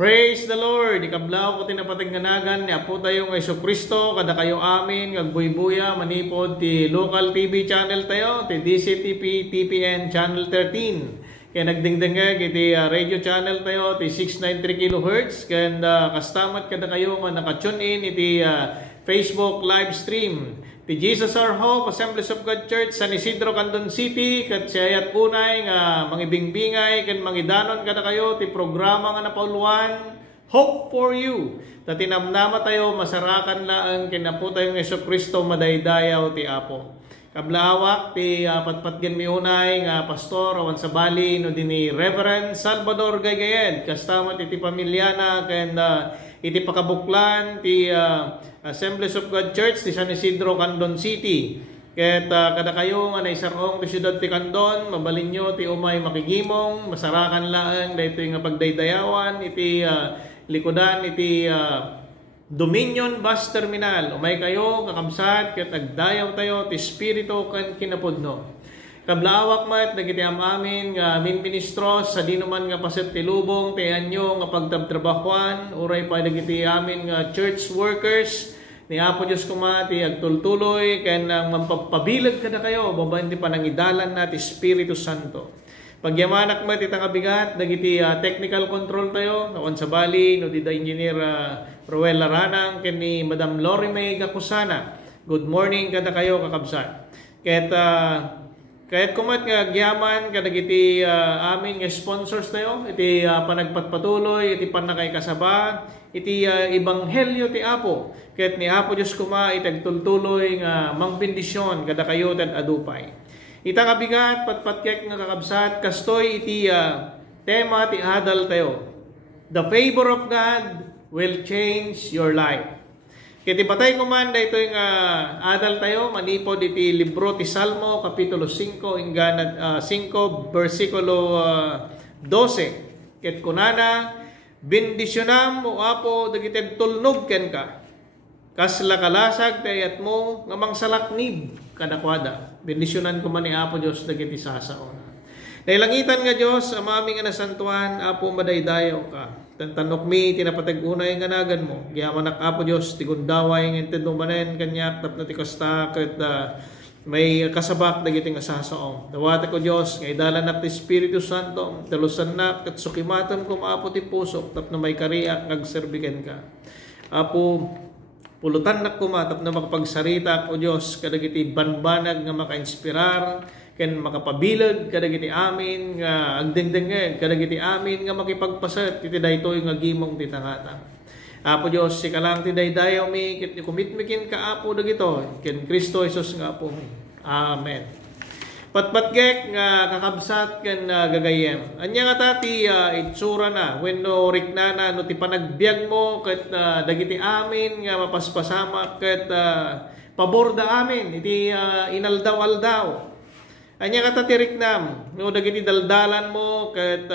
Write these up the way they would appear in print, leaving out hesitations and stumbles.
Praise the Lord! Ikablaw ko tinapataganagan ni Apo tayo ng Jesucristo, kada kayo amin, ngagbuy-buya, manipod, ti local TV channel tayo, ti DCTP TPN channel 13. Kaya nagdingdingag, iti radio channel tayo, ti 693 kHz, kaya kastamat kada kayo nga naka-tune in, iti Facebook live stream. Ti Jesus Our Hope, Assemblies of God Church, San Isidro, Candon City, kat siyayat unay nga mangibingbingay, kan mangidanon kada kayo, ti programa nga napauluan, Hope for You. Tati namnama tayo, masarakan laang kinapo tayong Jesucristo, madaydayaw ti Apo. Kablaawak, ti patpatgan mi unay nga pastor, awan sa Bali, no dini Reverend Salvador Gaygayed, kastamat iti pamilyana, kaya iti pakabuklan, ti Assemblies of God Church, ti San Isidro, Candon City. Ket kada kayo nga naisarong ti siyudad ti Candon, mabalin nyo ti umay makigimong, masarakan laang dahito nga pagdaydayawan, iti likodan, iti Dominion Bus Terminal. Umay kayo, kakabsat, ket agdayaw tayo, ti Espiritu kan kinapudno. Kablaawak mat, nagiti amin nga ministros sa dinuman nga paset ti lubong, ti anyo nga pagtabtrabahuan, uray pa nagiti amin nga church workers, ni Apo Diyos kumati, agtultuloy, kaya nang mampapabilag kada kayo, babayin ti panangidalan na ti Espiritu Santo. Pagyamanak mat itang abigat, nagiti technical control tayo, nawan sa Bali, no di da engineer Roel Laranang, ken ni Madam Lori May Gakusana. Good morning kada kayo, kakabsat. Kahit kumat nga gyaman kadagiti amin nga sponsors tayo, iti panagpatpatuloy, iti panakay kasaba, iti ebanghelyo ti Apo. Kahit ni Apo Diyos kuma itagtultuloy nga mangbendisyon kada kayo tad adupay. Itang abigat patpatkek nga kakabsat, kastoy iti tema ti adal tayo. The favor of God will change your life. Kiti patay kumanda ito yung adal tayo, manipod iti libro ti Salmo, kapitulo 5, ingganad 5, versikulo 12. Ket kunana, bendisyonam mo Apo, dagiti tulnog ken ka. Kasla kalasag tayat mo, ngamang salaknib kadakwada. Bendisyonan ko man ni Apo Diyos, dagiti sasaon. Nailangitan nga Diyos, amami nga nasantuan, Apo madaydayaw ka. Tantanok mi, tinapatag-unay nga nagan mo. Giyaman Apo Diyos, tigundaway ng intendo manen, kanyak, tap na tikasta, kat may kasabak, dagiti nga sasaong. Dawata ko Diyos, nga idalan na ti Espiritu Santo, talusan na, kat sukimatam ko Apo ti pusok, tap na may kariak, nagserbiken ka. Apo, pulutan na kumatap na makapagsarita o Diyos, kadagiti banbanag nga maka-inspirar, ken makapabilag kadagiti amin nga agdengdengeg kadagiti amin nga makipagpasat iti daytoy nga gimong titangata. Apo Dios sikalang ti daydayaw mi ket kumitmikin ka Apo dagito ken Kristo Jesus nga Apo mi. Amen. Patpatgek nga kakabsat ken gagayem. Anya nga tati itsura na wenno riknana no ti panagbiag mo ket dagiti amin nga mapaspasamak ket pabor da amin iti inaldaw-aldaw. Anya ka tatiriknam, no dagiti daldalan mo ket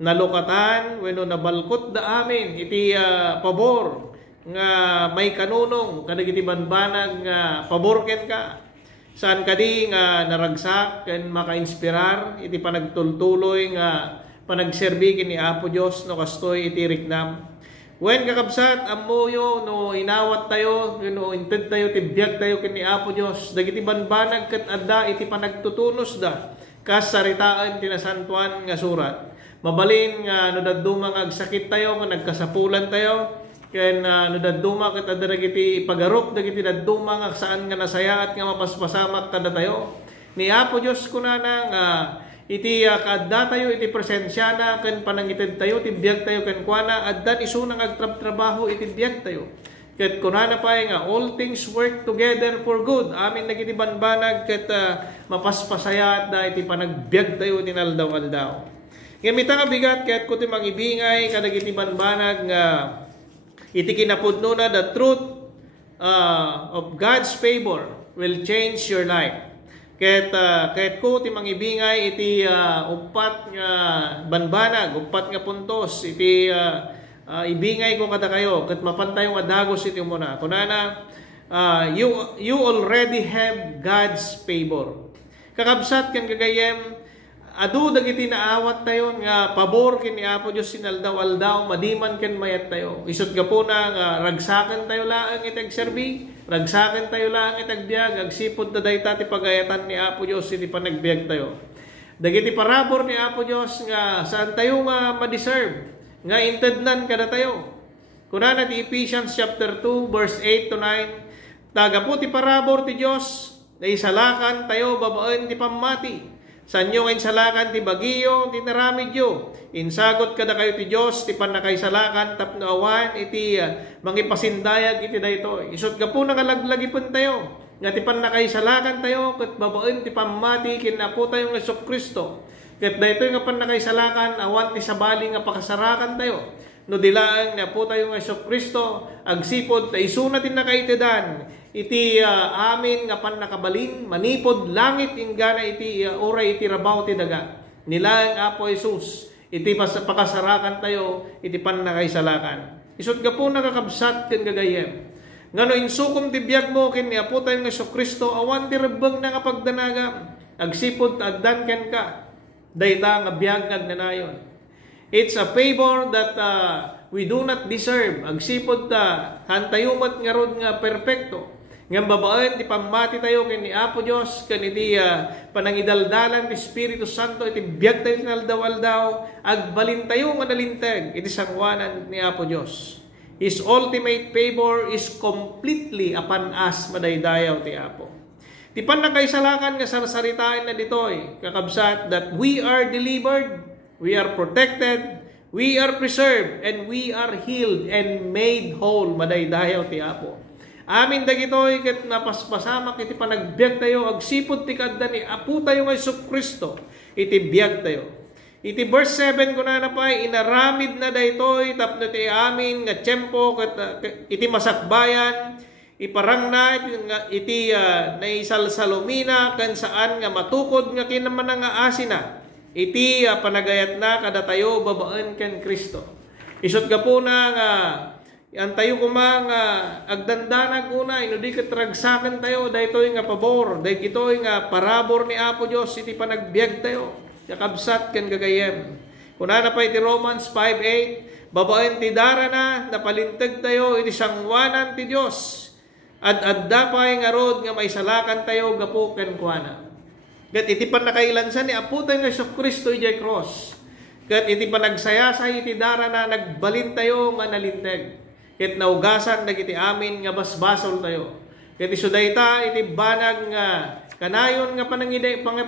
nalukatan wenno nabalkot da amin iti pabor nga may kanunong kadagiti banbanag nga pabor ken ka. Saan kadi nga naragsak ken maka-inspirar iti panagtultuloy nga panagserbi ken ni Apo Dios no kastoy iti riknam. Wen kakabsat amuyo no inawat tayo no inted tayo tibiyag tayo ken ni Apo Dios dagiti banbanag ket adda iti panagtutunos da kas saritaan tinasantuan nga surat mabalin nga no dadduma nga agsakit tayo nga nagkasapulan tayo ken no dadduma ket adda dagiti pagarup dagiti dadduma nga saan nga nasayaat nga mapaspasamak kada tayo ni Apo Dios kunana nga iti kadda tayo iti presensya na ken panangited tayo tibiyag tayo ken kuana addan isunang agtrabaho iti biyag tayo ket kunana pa nga all things work together for good amin nagiti banbanag ket mapaspasayat da iti panagbiag tayo tinaldaw-aldaw ngamita nga bigat ket kuti mangibingay kadagiti banbanag nga iti kinapudno na the truth of God's favor will change your life. Kahit ko ti mangibingay iti upat nga banbanag, upat nga puntos iti ibingay ko kada kayo ket mapantay nga dagos iti muna. Kunana you already have God's favor. Kakabsat ken gagayem adu dagiti naawat tayo nga pabor ken ni Apo Dios sinaldaw-aldaw madiman ken mayat tayo. Isut gapo na nga ragsaken tayo laeng itag serbi, ragsaken tayo laeng itag biag, agsipod na dayta ti pagayatan ni Apo Dios iti panagbiag tayo. Dagiti parabor ni Apo Dios nga saan tayo nga ma-deserve nga intednan kada tayo. Kunana ti Ephesians chapter 2 verse 8 to 9, tagapo ti parabor ti Dios na isalakan tayo babaen ti pammati. Sanyo ngayon salakan ti bagiyo, ti naramidyo. Insagot kada kayo ti Diyos, ti panakaisalakan, tapno awan, iti mangipasindayag, iti daytoy. Isot ka po nangalaglagipon tayo. Nga ti panakaisalakan tayo, kat babaen ti pamati, kinapo tayo ng Kristo. Kat daytoy nga panakaisalakan, awan ti sabali nga pakasarakan tayo. No dilaan na po tayo ng Kristo, agsipod, ta isuna tin nakaitidan, iti amin nga pan nakabalin, manipod langit ingana iti oray iti rabaw ti daga. Nilaang Apo Jesus, iti pakasarakan tayo, iti pan nakaisalakan. Isot ka po nakakabsat ken gagayem. Ngano insukom ti biag mo ken ni Apo tayo ng Kristo, awan ti rebeng na kapagdanagam, agsipod addan ken ka, dayta nga biag agnanayon. It's a favor that we do not deserve. Agsipod ta hantayumat nga rod nga perpekto. Ngam babaen ti pamati tayo ken ni Apo Dios ken iti panangidaldalan ti Espiritu Santo iti biag tayo tinaldaw-aldaw agbalin tayo nga nalinteg iti sangwanan ni Apo Dios. His ultimate favor is completely upon us madaydayaw ti Apo. Ti panakaisalakan nga sarsaritain na ditoy kakabsat that we are delivered, we are protected, we are preserved, and we are healed and made whole madaydayaw ti Apo. Amin dagitoy ket napaspasamak iti panagbiag tayo agsipod ti kadda ni Apo tayo nga Kristo iti biag tayo. Iti verse 7 kunana pay inaramid na daytoy tapno ti amin nga tiempo ket iti masakbayan iparang na iti naisalsalumina ken saan nga matukod nga kinamana nga asina iti panagayat na kada tayo babaen ken Kristo. Isut gapo na nga antayo kumang agdandanag una inudi ket ragsaken tayo daytoy nga pabor daytoy nga parabor ni Apo Dios iti panagbiag tayo yakabsat ken gagayem. Kunana pa iti Romans 5:8 babaen ti dara na napalinteg tayo iti sangwanan ti Dios adda pay nga rod nga maisalakan tayo gapo ken kuana. Ket iti panakailansan ni Apo tayo nga Kristo iti cross. Ket iti panagsayasay iti dara na nagbalin tayo nga nalinteg. Ket naugasan dagiti amin nga basbasol tayo. Ket isudayta iti banag nga kanayon nga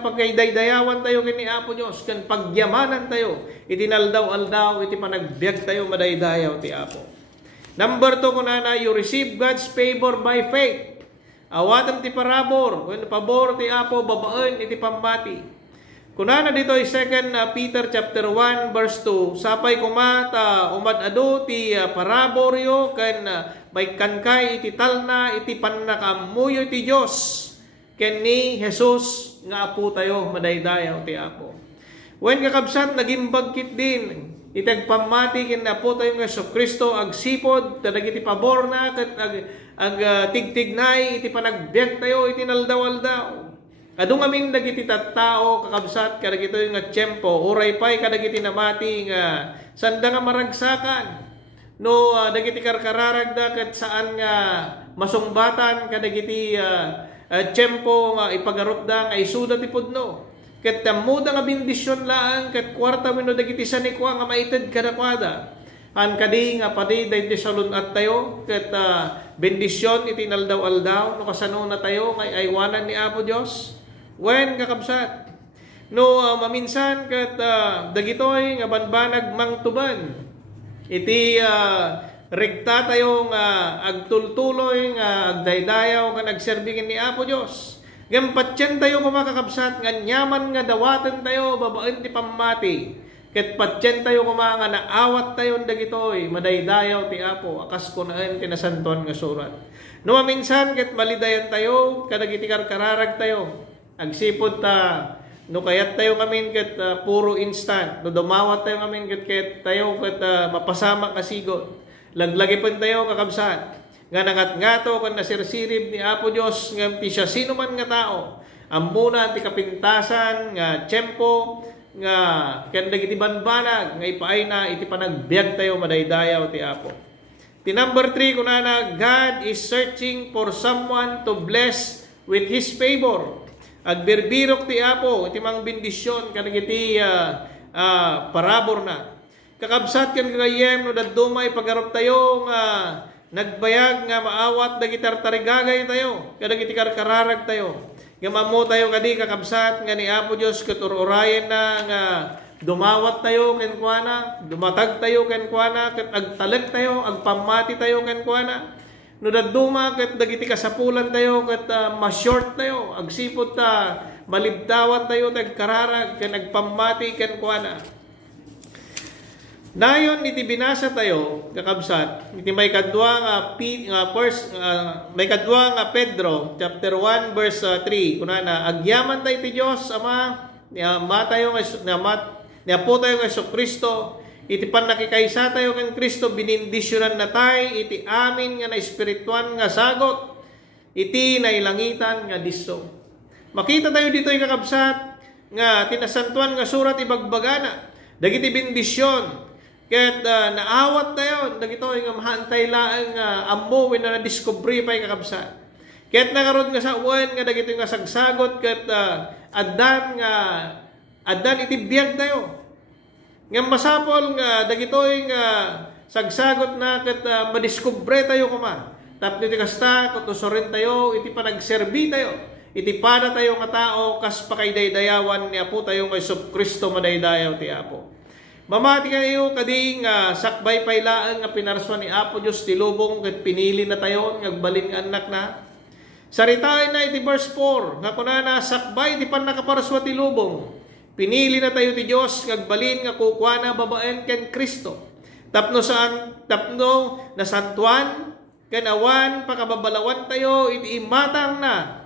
pagkaydaydayawan tayo ken ni Apo Dios ken pagyamanan tayo iti naldaw-aldaw iti panagbiag tayo madaydayaw ti Apo. Number 2 kunana you receive God's favor by faith. Awatan ti parabor ken pabor ti Apo babaen iti pamati. Kunana dito ay 2 Peter chapter 1 verse 2 sapay kumata umadado ti paraboryo ken may kankay iti talna iti pannakamuyo ti Dios ken ni Jesus nga Apo tayo madaydayaw ti Apo. Wen kakabsat nagimbagkit din itag pamati ken Apo tayo nga Kristo agsipod dagiti pabor na ket ag tigtignay iti panagbiag tayo iti naldaw-aldaw. Adung amin dagiti tattao kakabsat kadagitoy nga tiempo oray pay kadagiti namati nga sanda nga maragsakan no dagiti karkararagda ket saan nga masungbatan kadagiti tiempo nga ipagarupda nga isuda ti pudno ket tammuda nga bendisyon laang ket kwarta wenno dagiti sanikwa nga maited kadakwada an kadi nga padi daydi salunat tayo ket bendisyon iti naldaw-aldaw no kasano na tayo kay aywanan ni Apo Dios. Wen kakabsat no maminsan ket dagitoy nga banbanag mangtuban iti regta tayo nga agtultuloy nga agdaydayaw nga nagserbi ni Apo Dios ngem patyen tayo kumakakabsat nga nyaman nga dawaten tayo babaen ti pammati ket patyen tayo nga naawat tayo dagitoy madaydayaw ti Apo akas kunaen ti nasanton nga surat. No maminsan ket malidayan tayo kadagiti karkararag tayo agsipod ta no kayat tayo ngamin ket puro instant no dumawat tayo ngamin ket tayo ket mapasama kasigot laglagipon tayo kakabsat nga nangat-ngato ken nasirsirib ni Apo Dios ngem ti siya sino man nga tao ammuna ti kapintasan nga tiempo nga ken dagiti banbanag nga ipaay na iti panagbiag tayo madaydayaw ti Apo. Ti number 3 kunana, God is searching for someone to bless with His favor. Agbirbirok ti Apo iti mang bendisyon kadagiti parabor na. Kakabsat ken kagayem no daddumay pagarup tayo nga nagbayag nga maawat dagiti tartarigagay tayo kadagiti karkararag tayo. Nga mamo tayo kadi kakabsat nga ni Apo Dios ket urayen na nga dumawat tayo ken kuana, dumatag tayo ken kuana, ket agtalag tayo, agpamati tayo ken kuana. No dadduma ket dagiti kasapulan tayo ket ma-short tayo, agsipot ta malibtawan tayo tag kararag ken agpamati ken kuana. Dayon iti binasa tayo kakabsat iti may kadwa nga Pedro chapter 1 verse 3 kunana, agyaman tayo ti Dios Ama ni tayo ni Apo tayo nga Kristo iti panakikaysa tayo ken Kristo binindisyonan na tay iti amin nga na espirituan nga sagot iti nailangitan nga disso. Makita tayo dito kakabsat nga tinasantuan nga surat ibagbagana dagiti bendisyon. Ket naawat tayo, dagito nga mahantay laeng ammo when na discovery pay kakabsat. Ket nakaron nga sa uwan nga dagito nga sagsagot ket addan iti biag tayo. Nga masapol nga dagito nga sagsagot na ket madiscovery tayo kuma. Tapno iti kasta ket usoren tayo iti panagserbi tayo. Iti pada tayo nga tao kas pakaydaydayawan ni Apo tayo nga Kristo madaydayaw ti Apo. Mamati kayo kading sakbay paylaan nga pinarswan ni Apo Dios ti lubong ket pinili na tayo ngagbalin nga anak na. Saritain na iti verse 4 nga kunana sakbay ti pannakaparswa ti lubong. Pinili na tayo ti Dios ngagbalin nga kukuana babaen ken Kristo. Tapno nasantuan ken awan pakababalawan tayo iti imatang na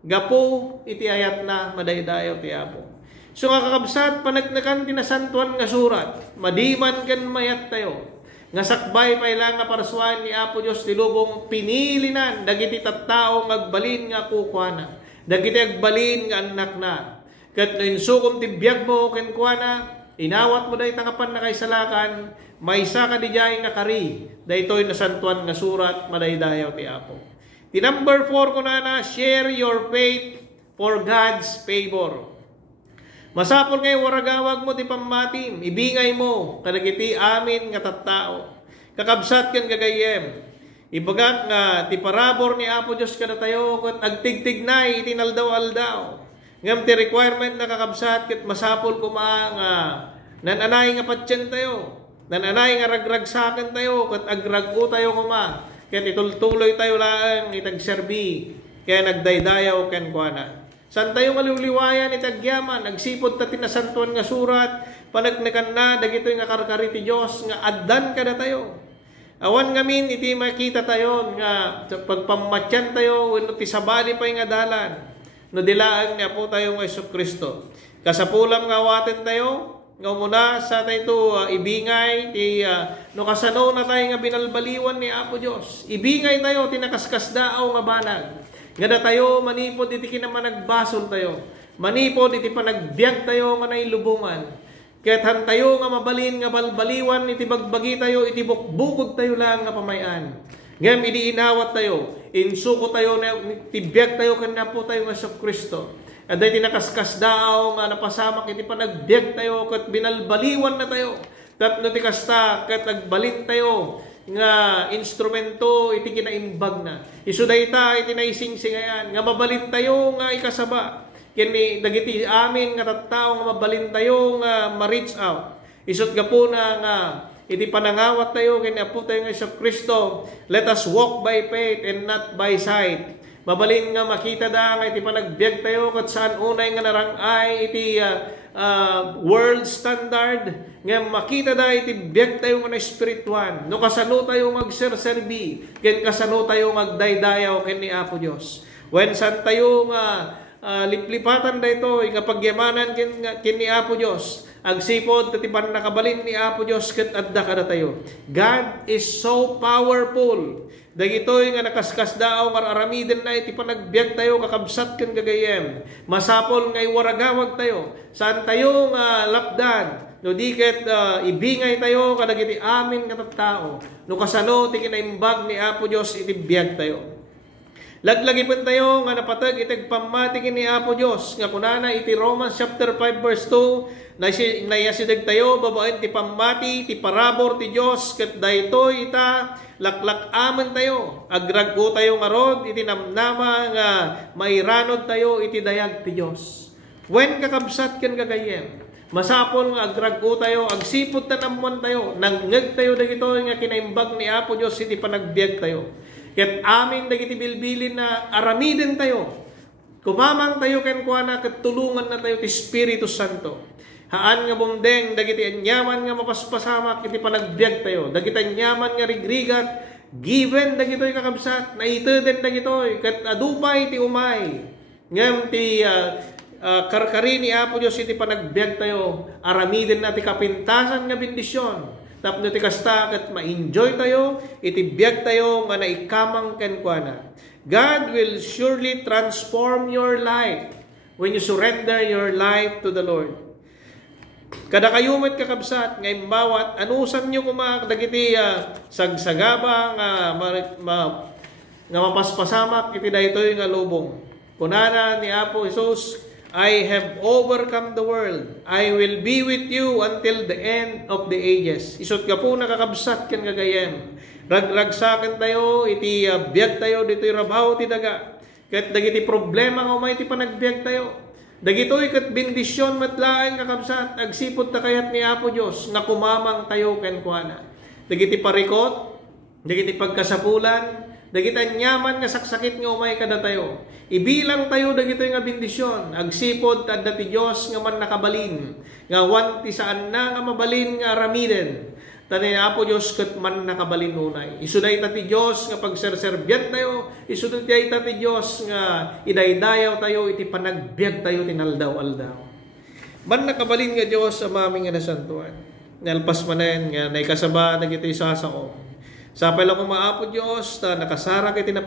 gapo iti ayat na madaydayaw ti Apo. So nga kakabsat, panagnakan tinasantuan nga surat, madiman ken mayat tayo. Nga sakbay pailang nga paraswan ni Apo Dios ti lubong pinilinan, dagiti tattao ngagbalin nga kukuana, dagiti agbalin nga anak na. Ket no insukom ti biag mo ken kuana, inawat mo day tangapan na kaysalakan, maysa ka di jay nga kari, daytoy nasantuan nga surat, madaydayaw ti Apo. Ti number 4 kunana, share your faith for God's favor. Masapol ngay waragawag mo ti pammatim, ibingay mo kadagiti amin nga tattao. Kakabsat ken gagayem. Ibagak nga ti parabor ni Apo Dios kada tayo ket agtigtignay iti naldaw-aldaw. Ngem ti requirement na kakabsat ket masapol kuma nga nananay nga patyen tayo. Nananay nga ragragsaken tayo ket agrago tayo kuma. Ket itultuloy tayo laeng itagserbi ken nagdaydayaw ken kuana. San tayo maluliwayan itagyaman, nagsipod ta tinasantuan nga surat, panagnakan na, dagito nga karkari ti Diyos, nga addan kada tayo. Awan ngamin, iti makita tayo, nga pagpamatyan tayo, no ti sabali pa nga dalan, no dilaan nga po tayo nga Kristo. Kasapulam nga awaten tayo, nga muna sa tayo ibingay, no kasano na tayo nga binalbaliwan ni Apo Diyos. Ibingay tayo, tinakaskas daaw nga banag. Nga tayo, manipod iti kinaman nagbasol tayo. Manipod iti panagbiag tayo nga nailubungan. Kaya't tayo nga mabalin nga balbaliwan iti bagbagi tayo, iti bukbukod tayo lang nga pamayan. Ngam idi inawat tayo, insuko tayo, iti biag tayo kanina po tayo nga sa Kristo. At dahil tinakaskas daaw nga napasamak iti panagbiag tayo, kat binalbaliwan na tayo. Tapno ti kasta, kat nagbalin tayo, nga instrumento iti kinaimbag na. Isu dayta iti naisingsingayan nga mabalin tayo nga ikasaba. Kini dagiti amin nga tattao nga mabalin tayo nga ma-reach out. Isut gapo na nga iti panangawat tayo ken Apo tayo nga Kristo. Let us walk by faith and not by sight. Mabalin nga makita da nga iti panagbiag tayo ket saan unay nga narangay iti world standard nga makita da iti biag tayo nga na espirituan. No kasano tayo magserserbi, ken kasano tayo magdaydayaw ken ni Apo Dios. When san tayo nga liplipatan dayto nga pagyamanan ken ni Apo Dios, Agsipod tatipan nakabalin ni Apo Dios ket adda kada tayo. God is so powerful. Dagitoy nga nakaskas daaw nga aramiden na iti panagbiag tayo kakabsat ken gagayem. Masapol nga iwaragawag tayo. Saan tayo nga lapdan? No diket ibingay tayo kadagiti amin nga tattao. No kasano ti kinaimbag ni Apo Dios iti biag tayo. Laglagi pa tayo nga napatag itag pamati ni Apo Dios nga kunana iti Romans chapter 5 verse 2 nayasidag tayo babaen ti pamati ti parabor ti Dios ket daytoy ita laklak aman tayo agraggo tayo nga rod iti namnama nga mairanod tayo iti dayag ti Dios. When kakabsat ken gagayem masapol nga agraggo tayo agsipod tanamon tayo nanggeg tayo dagitoy nga kinaimbag ni Apo Dios iti panagbiag tayo. Ket amin dagiti bilbilin na aramiden tayo. Kumamang tayo ken kuana ket tulungan na tayo ti Espiritu Santo. Haan nga bumdeng dagiti anyaman nga mapaspasamak iti panagbiag tayo. Dagiti anyaman nga rigrigat given dagitoy kakabsat naiteden dagitoy ket adupay ti umay. Ngem ti karkari ni Apo Dios iti panagbiag tayo aramiden na ti kapintasan nga bendisyon. Tapno ti kasta ket ma-enjoy tayo iti biag tayo nga naikamang ken kuana. God will surely transform your life when you surrender your life to the Lord. Kada kayo met kakabsat nga imbawat anusan nyo kumak dagiti sagsagaba nga mapaspasamak iti daytoy nga lubong. Kunana ni Apo Hesus, I have overcome the world. I will be with you until the end of the ages. Isot ka po nakakabsat ken gagayem. Ragragsaken tayo iti biag tayo ditoy rabaw ti daga. Ket dagiti problema nga umay ti panagbiag tayo. Dagitoy ket bendisyon matlaeng kakabsat agsipod ta kayat ni Apo Dios nga kumamang tayo ken kuana. Dagiti parikot, dagiti pagkasapulan, dagiti anyaman nga saksakit nga umay kada tayo. Ibilang tayo dagitoy nga bendisyon agsipod adda ti Dios nga man nakabalin nga wan ti saan na nga mabalin nga aramiden tani Apo Dios ket man nakabalin unay. Isuday ta ti Dios nga pagserserbyat tayo, isuday ta ti Dios nga idaydayaw tayo iti panagbiag tayo tinaldaw-aldaw. Man nakabalin nga Dios sa maming nga nasantuan. Nalpas manen nga naikasaba dagitoy sasaom. Sapay lang Apo Dios ta nakasara iti napin